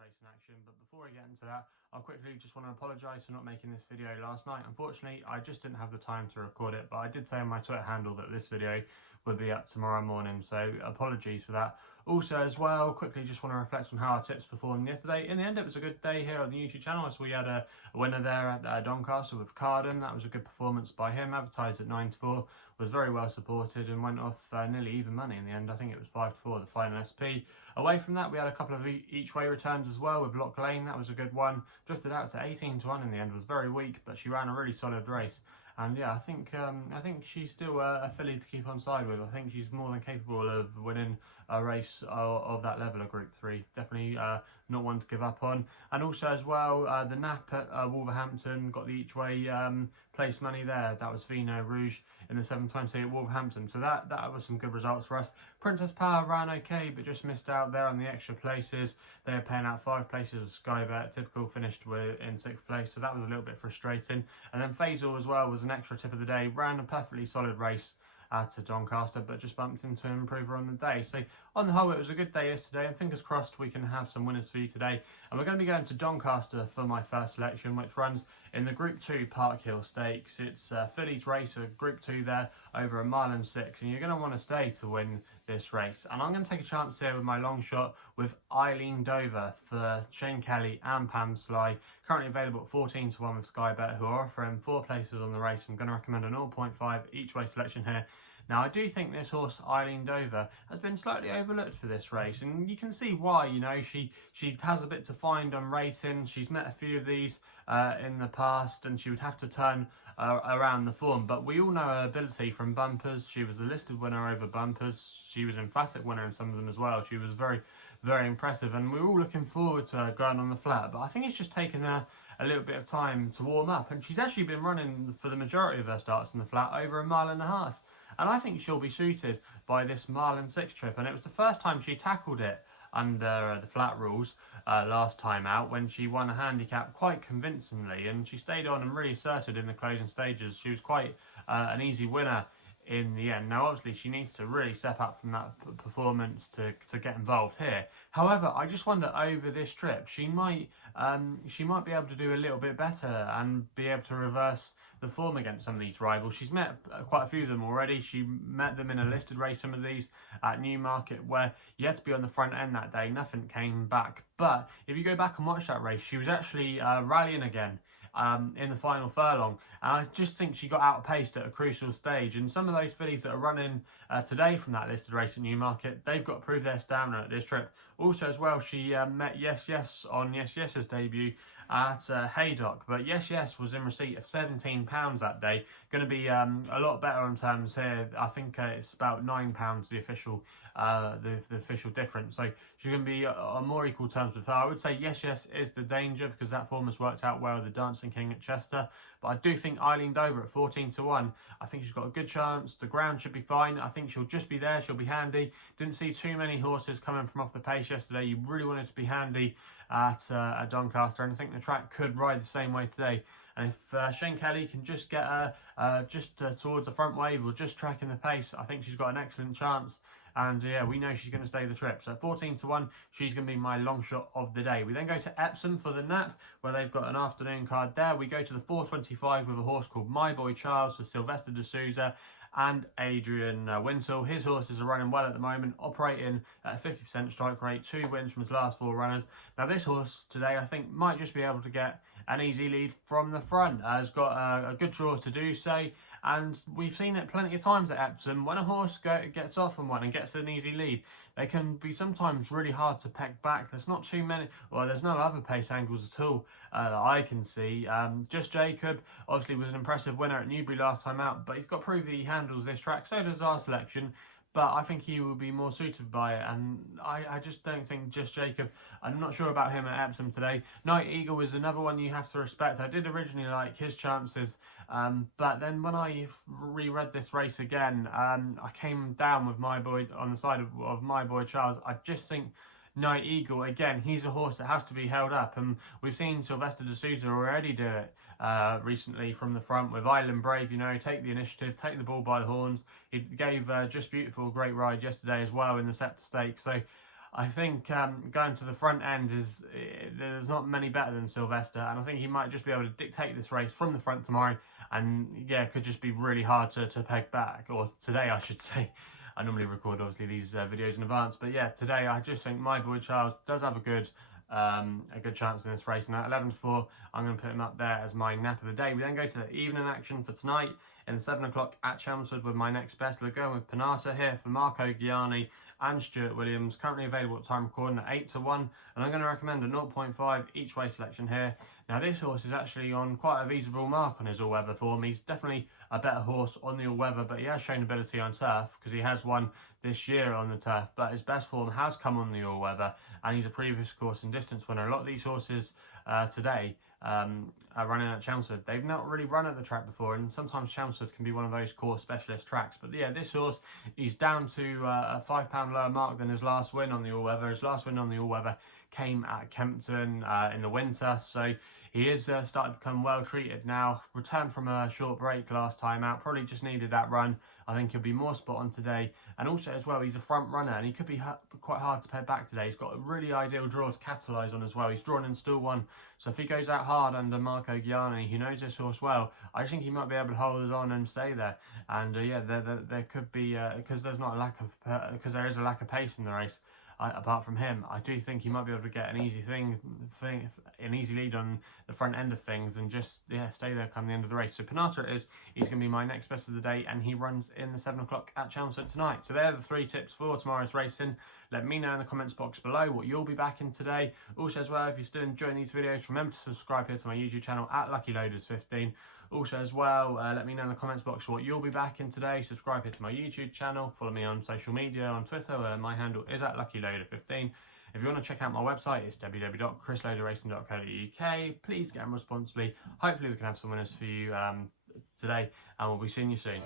racing action. But before I get into that, I'll quickly just want to apologise for not making this video last night. Unfortunately, I just didn't have the time to record it, but I did say on my Twitter handle that this video would be up tomorrow morning, so apologies for that. Also as well, quickly just want to reflect on how our tips performed yesterday. In the end, it was a good day here on the YouTube channel, as we had a winner there at Doncaster with Carden. That was a good performance by him, advertised at 9-4, was very well supported and went off nearly even money in the end. I think it was 5-4, the final SP. Away from that, we had a couple of each way returns as well with Lock Lane. That was a good one. Drifted out to 18-1 in the end, was very weak, but she ran a really solid race. And yeah, I think she's still a filly to keep on side with. I think she's more than capable of winning a race of that level of Group 3. Definitely not one to give up on. And also as well, the nap at Wolverhampton got the each way place money there. That was Vino Rouge in the 720 at Wolverhampton. So that was some good results for us. Princess Power ran okay, but just missed out there on the extra places. They were paying out 5 places with SkyBet. Typical finished in 6th place, so that was a little bit frustrating. And then Faisal as well was an extra tip of the day. Ran a perfectly solid race at Doncaster, but just bumped into an improver on the day. So on the whole, it was a good day yesterday, and fingers crossed we can have some winners for you today. And we're going to be going to Doncaster for my first selection, which runs in the Group 2 Park Hill Stakes. It's fillies race, a Group 2 there, over 1.6 miles, and you're going to want to stay to win this race. And I'm going to take a chance here with my long shot with Eileendover for Shane Kelly and Pam Sly, currently available at 14-1 with SkyBet, who are offering 4 places on the race. I'm going to recommend a 0.5 each way selection here. Now, I do think this horse, Eileendover, has been slightly overlooked for this race, and you can see why. You know, she has a bit to find on rating. She's met a few of these in the past, and she would have to turn around the form. But we all know her ability from bumpers. She was a listed winner over bumpers. She was an emphatic winner in some of them as well. She was very, very impressive, and we're all looking forward to her going on the flat. But I think it's just taken her a little bit of time to warm up, and she's actually been running for the majority of her starts in the flat over 1.5 miles. And I think she'll be suited by this 1.6 mile trip. And it was the first time she tackled it under the flat rules last time out, when she won a handicap quite convincingly. And she stayed on and really asserted in the closing stages. She was quite an easy winner in the end. Now, obviously, she needs to really step up from that performance to get involved here. However, I just wonder over this trip, she might be able to do a little bit better and be able to reverse the form against some of these rivals. She's met quite a few of them already. She met them in a listed race, some of these at Newmarket, where you had to be on the front end that day. Nothing came back. But if you go back and watch that race, she was actually rallying again in the final furlong, and I just think she got outpaced at a crucial stage. And some of those fillies that are running today from that listed race at Newmarket, they've got to prove their stamina at this trip. Also as well, she met Yes Yes on Yes Yes's debut at Haydock, but Yes Yes was in receipt of £17 that day. Going to be a lot better on terms here. I think it's about £9 the official difference, so she's going to be on more equal terms with her. I would say Yes Yes is the danger, because that form has worked out well with the Dancing King at Chester, but I do think Eileendover at 14-1, I think she's got a good chance. The ground should be fine. I think she'll just be there, she'll be handy. Didn't see too many horses coming from off the pace yesterday. You really wanted to be handy at Doncaster, and I think the track could ride the same way today. And if Shane Kelly can just get her towards the front wave, or just tracking the pace, I think she's got an excellent chance. And yeah, we know she's going to stay the trip. So at 14-1, she's going to be my long shot of the day. We then go to Epsom for the nap, where they've got an afternoon card there. We go to the 425 with a horse called My Boy Charles for Sylvester de Souza and Adrian Wintle. His horses are running well at the moment, operating at a 50% strike rate, 2 wins from his last 4 runners. Now this horse today, I think, might just be able to get an easy lead from the front. Has got a good draw to do so, and we've seen it plenty of times at Epsom. When a horse gets off on one and gets an easy lead, they can be sometimes really hard to peck back. There's not too many, well, there's no other pace angles at all that I can see. Just Jacob obviously was an impressive winner at Newbury last time out, but he's got to prove that he handles this track. So does our selection, but I think he will be more suited by it, and I just don't think Just Jacob, I'm not sure about him at Epsom today. Night Eagle is another one you have to respect. I did originally like his chances, but then when I reread this race again, I came down with My Boy on the side of My Boy Charles. I just think Night Eagle, again, he's a horse that has to be held up, and we've seen Sylvester de Souza already do it recently from the front with Island Brave. You know, take the initiative, take the bull by the horns. He gave Just Beautiful a great ride yesterday as well in the Scepter Stakes. So I think going to the front end there's not many better than Sylvester, and I think he might just be able to dictate this race from the front tomorrow, and yeah, it could just be really hard to peg back, or today I should say. I normally record obviously these videos in advance, but yeah, today I just think my boy Charles does have a good chance in this race, and at 11-4 I'm going to put him up there as my nap of the day. We then go to the evening action for tonight in 7 o'clock at Chelmsford with my next best. We're going with Pinnata here for Marco Gianni and Stuart Williams, currently available at time recording at 8-1, and I'm going to recommend a 0.5 each way selection here. Now this horse is actually on quite a feasible mark on his all-weather form. He's definitely a better horse on the all-weather, but he has shown ability on turf because he has won this year on the turf, but his best form has come on the all-weather, and he's a previous course and distance winner. A lot of these horses today are running at Chelmsford. They've not really run at the track before, and sometimes Chelmsford can be one of those course specialist tracks. But yeah, this horse, he's down to a £5 lower mark than his last win on the all-weather. His last win on the all-weather came at Kempton in the winter, so he is starting to become well treated now. Returned from a short break last time out, probably just needed that run. I think he'll be more spot on today, and also as well, he's a front runner, and he could be quite hard to peg back today. He's got a really ideal draw to capitalise on as well. He's drawn in stall 1, so if he goes out hard under Marco Gianni, who knows this horse well, I think he might be able to hold on and stay there. And yeah, there could be because there is a lack of pace in the race. Apart from him, I do think he might be able to get an easy lead on the front end of things, and just stay there come the end of the race. So Pinnata it is. He's going to be my next best of the day, and he runs in the 7 o'clock at Chelmsford tonight. So they're the 3 tips for tomorrow's racing. Let me know in the comments box below what you'll be back in today. Also as well, if you're still enjoying these videos, remember to subscribe here to my YouTube channel at LuckyLoaders15. Also as well, let me know in the comments box what you'll be back in today. Subscribe here to my YouTube channel. Follow me on social media, on Twitter, where my handle is at LuckyLoader15. If you want to check out my website, it's www.chrisloaderracing.co.uk. Please get them responsibly. Hopefully we can have some winners for you today, and we'll be seeing you soon.